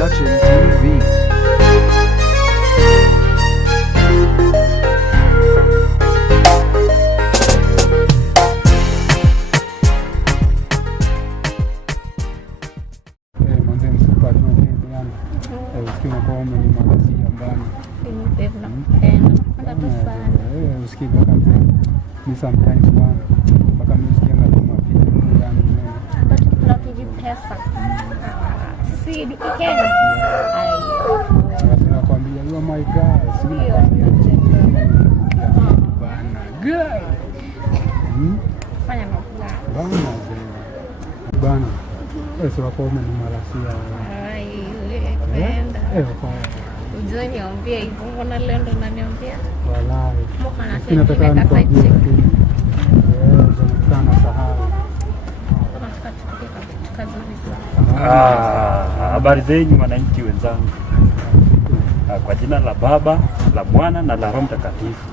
Production TV. Sometimes mpaka msikia ngoma vipi yani but tunapigi pesa sisi Kenya nakwambia you my god bana girl fanya makula bana sio wako ni marasia kwenda ujue niambie hivyo mbona leo ndo unaniambia walai mbona nataka nikwambie sana sahau. Habari zenyu wananchi wenzangu. Kwa jina la Baba, la Mwana na la Roho Mtakatifu.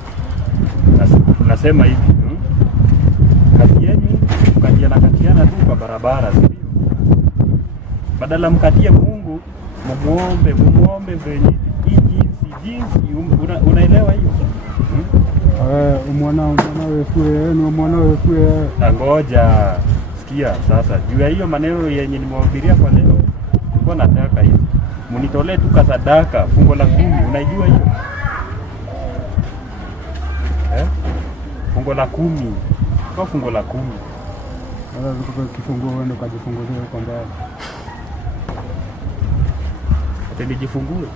Nasema hivi, kazi yenu katiana tu kwa barabara sio. Badala mkatie Mungu, muombe venye jinsi unaelewa hiyo? Mwana wewe fue. Ngoja sikia sasa. Juu ya hiyo maneno yenye nimewahubiria kwa leo, nilikuwa nataka hivi. Mnitolee tu sadaka fungo la 10, unaijua hiyo? Fungo la 10. Kwa fungo la 10. Sasa kifunguo uende ukajifungulie huko mbele. Nijifungue.